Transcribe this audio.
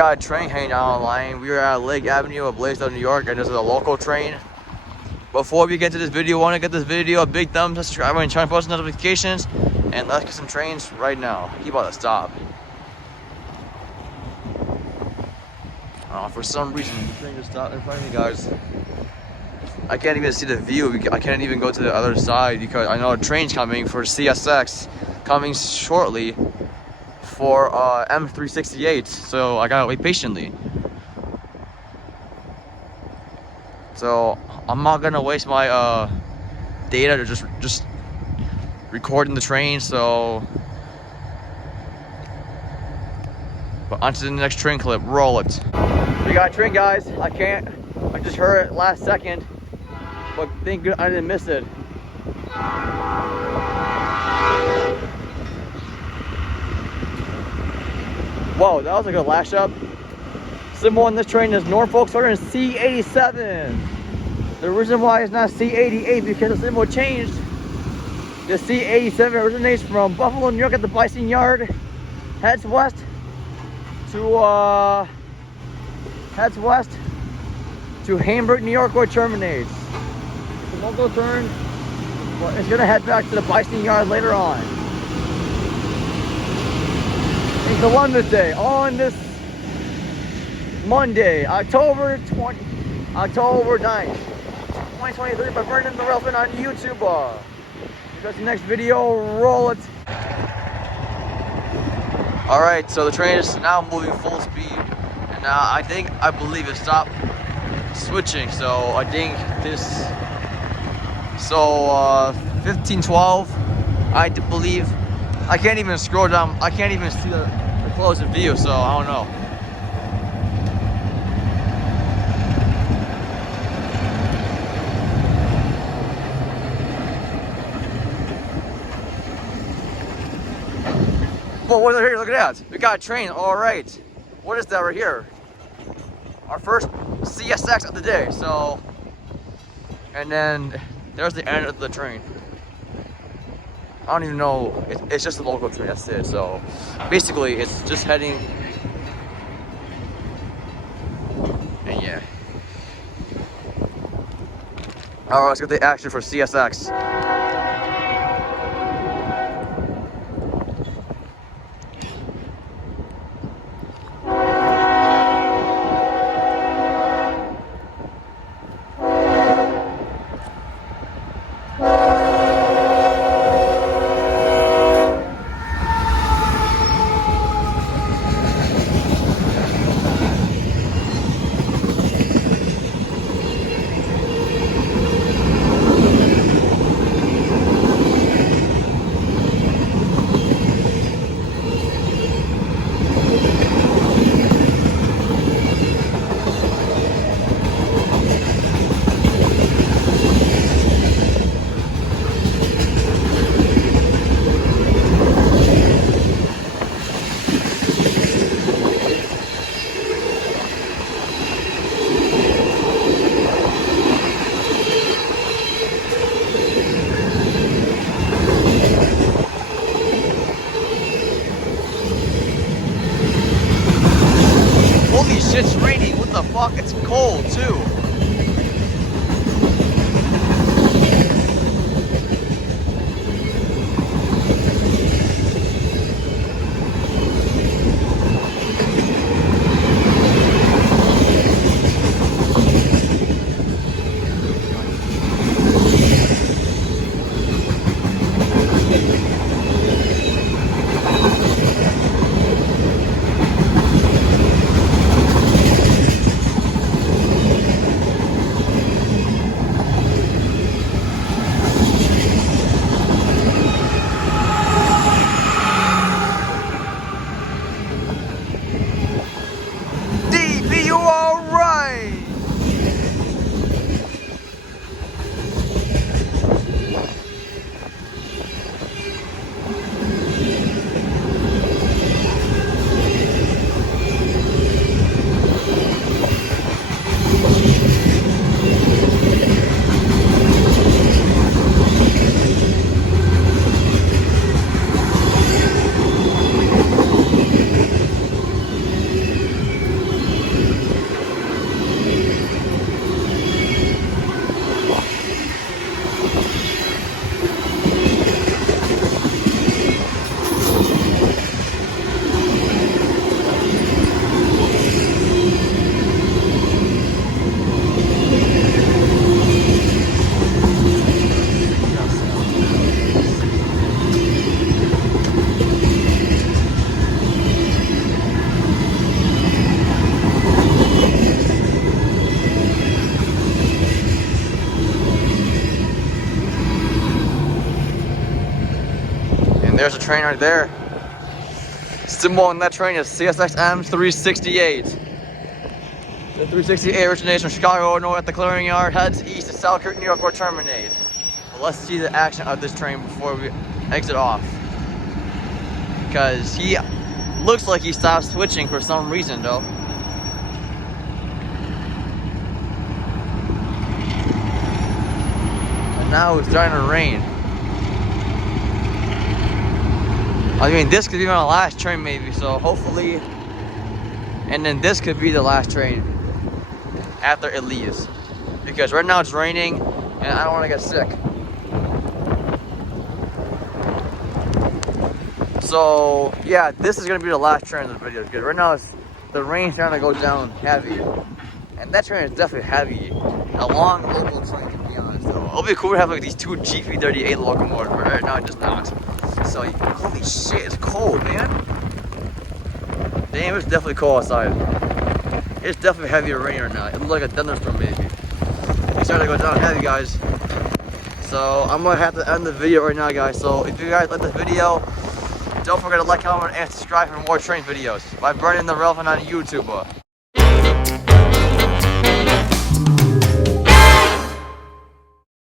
got a train hanging out on the line. We are at Lake Avenue of Blasdell, New York, and this is a local train. Before we get to this video, want to get this video a big thumbs up, subscribe, and turn on post notifications, and let's get some trains right now. He about to stop. For some reason, the train just stopped in front of me, guys. I can't even see the view. I can't even go to the other side because I know a train's coming for CSX, coming shortly for M368. So I gotta wait patiently. So I'm not gonna waste my data to just recording the train. So, but onto the next train clip. Roll it. We got a train, guys. I just heard it last second, but thank God I didn't miss it. Whoa, that was a good lash up. Symbol on this train is Norfolk Southern C87. The reason why it's not C88 because the symbol changed. The C87 originates from Buffalo, New York at the Bison yard, heads west to Hamburg, New York, where it terminates. The local turn, well, it's gonna head back to the Bison yard later on. It's Columbus Day on this Monday, October 9th, 2023, by Vernon the Railfanning on YouTube. Because the next video, roll it. All right, so the train is now moving full speed, and now I believe it stopped switching. So I think this, 1512, I believe. I can't even scroll down. I can't even see the close-up view, so I don't know. Well, what's here? Look at that. We got a train. All right. What is that right here? Our first CSX of the day. So, and then there's the end of the train. I don't even know. It's just a local train. That's it. So, basically, it's just heading. And yeah. All right, let's get the action for CSX. It's raining. What the fuck? It's cold too. there's a train right there. Symbol on that train is CSX M368. The 368 originates from Chicago, Illinois at the clearing yard, heads east to Selkirk, New York, where terminate. But let's see the action of this train before we exit off. Because he looks like he stopped switching for some reason though. And now it's starting to rain. I mean, this could be my last train maybe, so hopefully, and then this could be the last train after it leaves. Because right now it's raining and I don't want to get sick. So yeah, this is gonna be the last train in the video because right now the rain's starting to go down heavy. And that train is definitely heavy. A long local train, to be honest. So it'll be cool to have like these two GP38 locomotives, but right now it's just not. So holy shit, it's cold, man. Damn, it's definitely cold outside. It's definitely heavy rain right now. It looks like a thunderstorm maybe. It's starting to go down heavy, guys. So I'm gonna have to end the video right now, guys. So if you guys like this video, don't forget to like, comment, and subscribe for more train videos by Brennan the Railfanning on YouTube.